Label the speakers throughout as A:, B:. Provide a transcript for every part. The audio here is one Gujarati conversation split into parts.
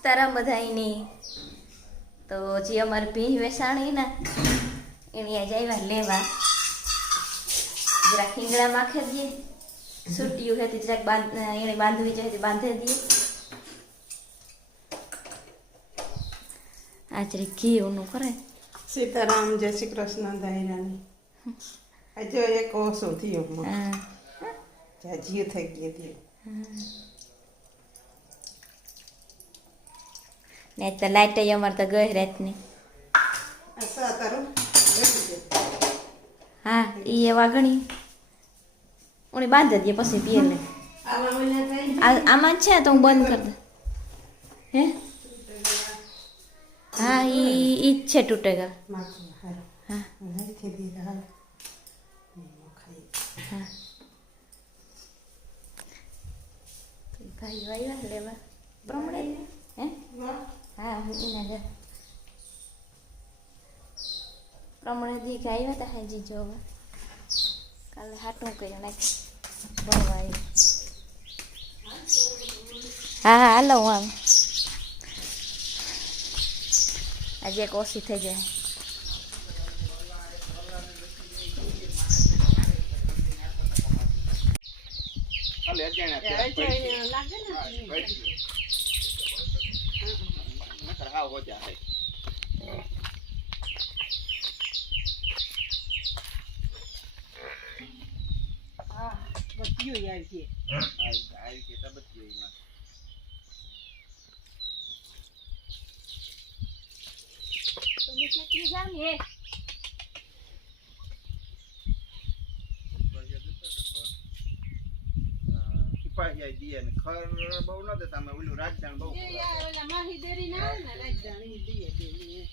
A: સીતારામ બધાયની. તો જે અમારે ભીંજ વેસાણી ને એની આજે આવ્યા લેવા. જરાક હિંગડા માખે દઈએ. સુટ્યું હતી જરાક બાંધ એને બાંધવી જોઈએ તે બાંધી દઈએ. આજે ઘી ઊનું કરે
B: સીતારામ જય શ્રી કૃષ્ણ દાયરાની આજે એક ઓછો થયો. જીવ થઈ ગઈ હતી
A: ને તો લાઈટ અમારે તો ગઈ રાતની. હા એ એવા વાગણી ઉણી બાંધી દઈએ પછી પીએ લે
B: આમાં
A: છે તો હું બંધ કરી દઉં હે હા ઈ ઈ જ છે તૂટેગા હા. હા ભાઈ આવ્યા લેવા પ્રમાણે હે હા હું એના ઘર. પ્રમાણે દી આવ્યા હતા હાજી જો હવે કાલે હાટું કર્યું નાખી બહુ આવ્યું હા હા હાલો આમ આજે એક ઓછી થઈ જાય.
B: લાગે ને.
C: નકર હાવ હોજા હે.
B: હા બધું યાર છે
C: આવી આવી કે તબત્યો એમાં.
A: તમે કેટલી જાવ ને
C: સિપાહીયા દીએ ને ખર બહુ ન દેતા અમે ઓલું રાજધાન બહુ
B: એ યાર ઓલા માહી દેરી ના આવે ને રાજધાની ઈ દીએ દેવી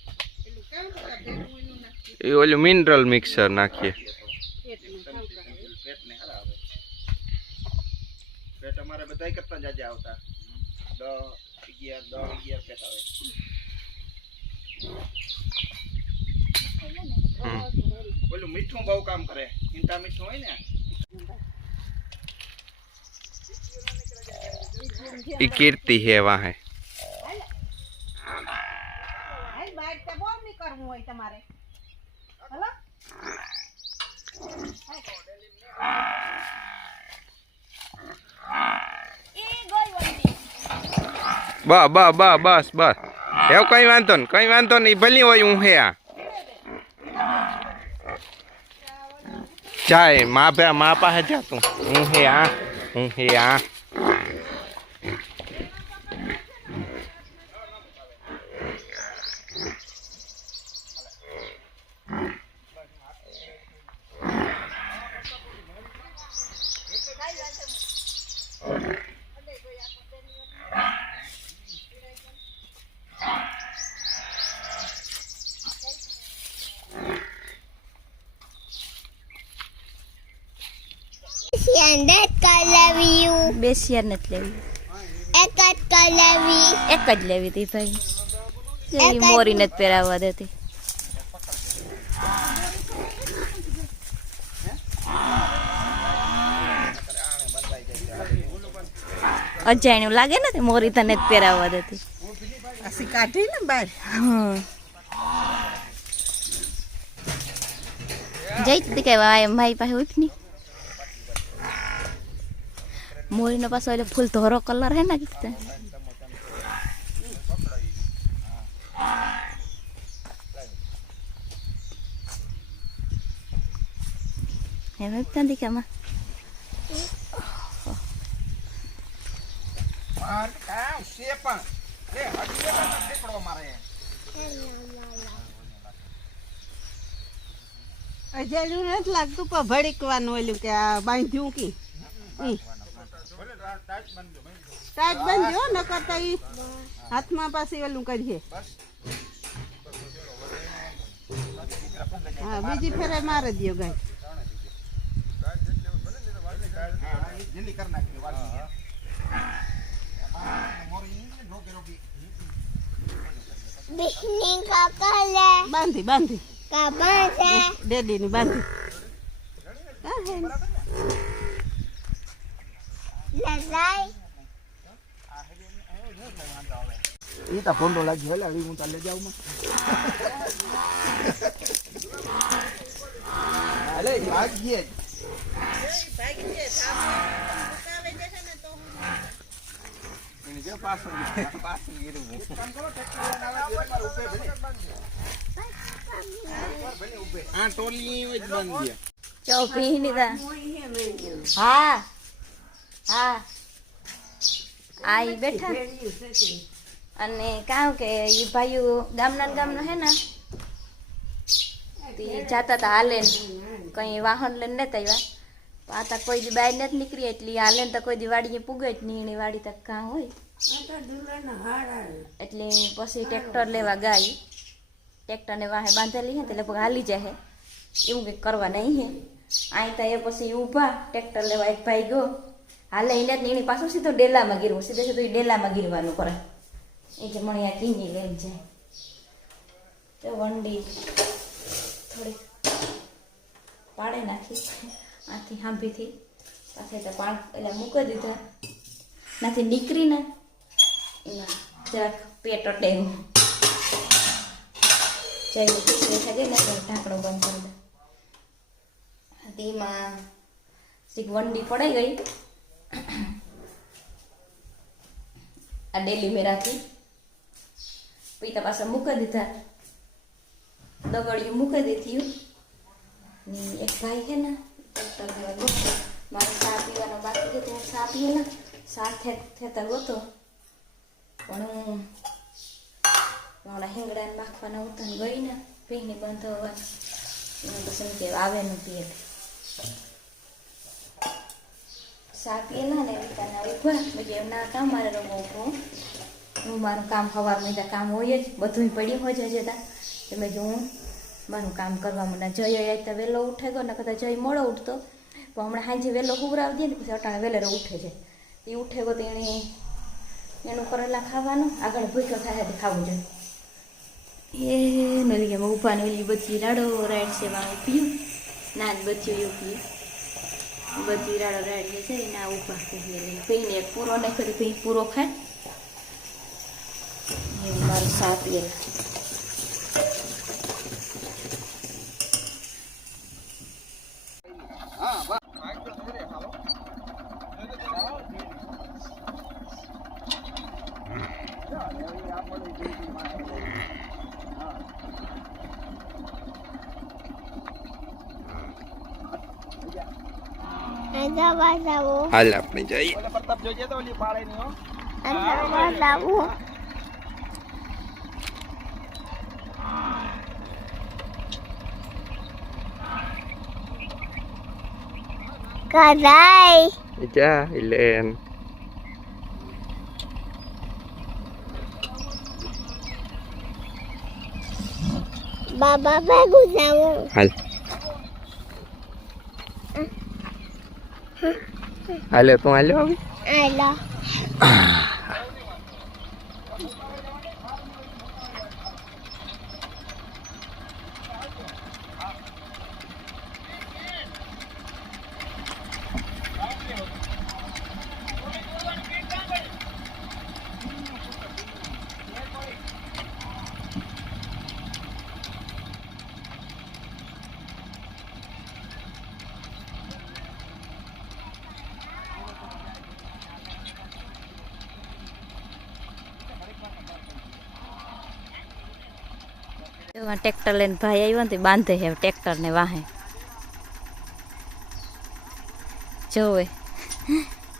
B: પેલું કામ કરતા ભેગું એનું નાખી
D: એ ઓલું મિનરલ મિક્સર નાખીએ.
C: પેટ ને હારા આવે પેટ અમારે બધાય કરતા જાજે આવતા. દસ અગિયાર દસ અગિયાર પેટ આવે. ઓલું મીઠું બહુ કામ કરે. ચિંતા મીઠું હોય ને
D: એ કીર્તિ હે વાહે.
B: હાલ બાઈક તો બહુ નહીં કરવું હોય તમારે. હલો?
D: બ બ બ બસ બસ. એવું કઈ વાંધો ને કઈ વાંધો નહીં ભલી હોય હું હે આ. જાય મા પા મા પાસે જા તું. હું હે આ હું હે આ.
E: Siandet kalawiu,
A: બે શેર નથી લેવી.
E: Ekat લેવી
A: એક જ લેવી હતી ભાઈ. મોરી નથી પહેરાવવા દેતી. અજાણ્યું લાગે ને મોરી તને જ પહેરાવવા દેતી.
B: અસી કાઢી ને બહાર
A: જઈ હતી કે એમ મારી પાસે ઉઠની મોરીનો પાછો એટલે ફૂલ ધોરો કલર હે ને કીધું એમ ત્યાં
C: માર
B: અજાડ્યું નથી લાગતું પણ ભડીકવાનું ઓલું કે આ બાંધ્યું કી ટાઈટ બાંધ્યો ન કરતા ઈ હાથમાં પાછી ઓલું કરીએ હા બીજી ફેરે મારે દ્યો ગાય. બાંધી બાંધી. ડેડી ની બાંધી. હા,
C: ઈ તો ફોન લાગ્યો એટલે હવે હું તાર જાઉં જાઉં અલે ભાગ્યે જ
B: ભાગી છે મુકાવે છે ને તો.
D: એને જો પાછું પાછું ગીરવું આ ટોલી જ બંધ ગયા
A: ચો પીની લીધા હા. હા. આ બેઠા. અને કાં કે એ ભાઈઓ ગામના ગામના હે ને તે જાતા હતા હાલે કઈ વાહન લઈને નતા આવ્યા આ તો કોઈ દી બહાર નથી નીકળી એટલે હાલે તો કોઈ દી વાડીએ પૂગે જ નહીં એની વાડી તક કાં હોય. એટલે પછી ટ્રેક્ટર લેવા ગાય ટ્રેક્ટરને વાહે બાંધેલી હે તે લગભગ હાલી જાય એવું કંઈક કરવા નહીં હે. અહીં તો એ પછી ઊભા ટ્રેક્ટર લેવા એક ભાઈ ગયો. હાલે એને એની પાછું સીધો ડેલામાં ગીરવું, સીધે સીધું ડેલામાં ગીરવાનું કરે. એ જે મને આ કીની લઈને જાય. તો વંડી થોડી પાડે નાખી, આથી હાંભીથી. પાસે તો પાણ એટલે મૂકી દીધા. નાથી નીકળીને એમાં જરાક પેટ અટે એવું જઈને ખીચડી ખાઈ ને ઢાંકણું બંધ કરી દે. તેમાં શીખ વંડી પડાઈ ગઈ. આ ડેલી મેરાથી. પૈતા પાછા મૂકી દીધા. દગડિયું મૂકી દીધી. એક ભાઈ છે ને મારે ચા પીવાનો બાકી છે, તો હું ચા પીએ ને. ચા થેતા ગોતો પણ હું મારા હિંગડા માખવાના ઉતાન ગઈ ને, ભીની બંધ હોવાનું પછી કે, આવે ને પીએ. ચા પીએલા ને રીતાના ઊભા પછી એમના કામ મારે રમો ઊભો હું મારું કામ સવારમાં ત્યાં કામ હોય જ બધું પડ્યું હોય જ જતા એટલે જો હું મારું કામ કરવા મને જય તો વહેલો ઉઠે ગયો ને કદાચ જય મોડો ઉઠતો. પણ હમણાં સાંજે વહેલો હુવરાવી દે ને, પછી અટાણે વહેલે ઉઠે છે. એ ઉઠે ગયો તો એણે એનું કરેલા ખાવાનું, આગળ ભૂખ્યો થાય તો ખાવું જોઈએ એ નલી એમાં ઊભા ને ઓલી બધી રાડો રાઈડ વાળું પીયું. ના જ બચ્યું એવું પીયું. બધી રાડો રાઈડ છે, એના ઊભા કહીએ પીને એક પૂરો નહીં કરી ભાઈ પૂરો ખાય. એવું મારું સાપ
E: Ada basabu.
D: હાલ આપણે જઈએ
C: ઓલે પ્રતાપ જોજે તો ઓલી પાળે ની હો
E: Ada basabu. Kadai.
D: જા લેન
E: Baba bagus kamu.
D: હાલ હાલે તું હાલ્યો હવે
E: Ada.
A: એમાં ટ્રેક્ટર લઈને ભાઈ આવ્યો ને તે બાંધે હે ટ્રેક્ટર ને વાહે. જોવે.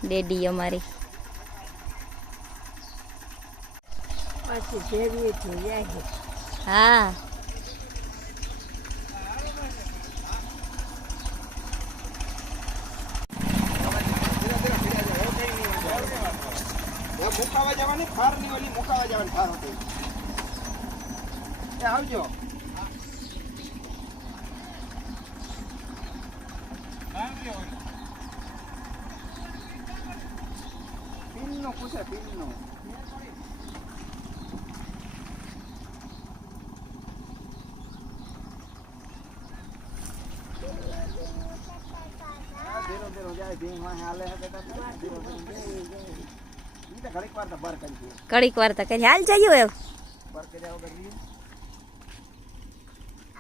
A: ડેડી અમારી. હા.
C: મુકાવા જવાની ફારની ઓલી મુકાવા જવાની ફાર હતી. આવજો. પિન પૂછે ધીરો ધીરો જાય ભીમ હાલે ધીરો ધીરો ઘડીક વાર તો કરી
A: ઘડીક વાર તો કરી. હાલ જઈએ
C: બાર કર્યા વગર નહીં.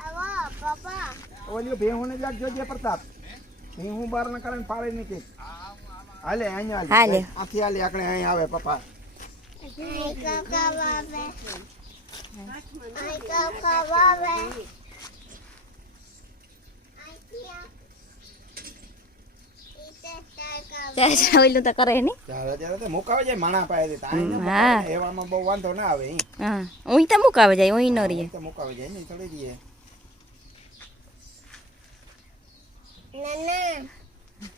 E: આવો પપ્પા
C: ઓલી ભેહુને જાક જોજે પ્રતાપ. હું બાર ના કારણ પાડે નહીં કે હાલે અહીંયા
A: હાલે.
C: આખી હાલે આકડે અહીં આવે પપ્પા. મુકાવે જાય. વાંધો ના
A: રહીએ
C: મુકાવે જાય ને થોડી દઈએ
E: નાના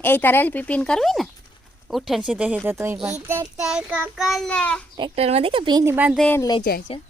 A: એ તારે એલપી પીન કરવી ને? ઉઠણ સીધે સીધે તો પણ.
E: ટ્રેક્ટરમાં લે
A: દે કે ભીંડી બાંધે લઈ જાય છે.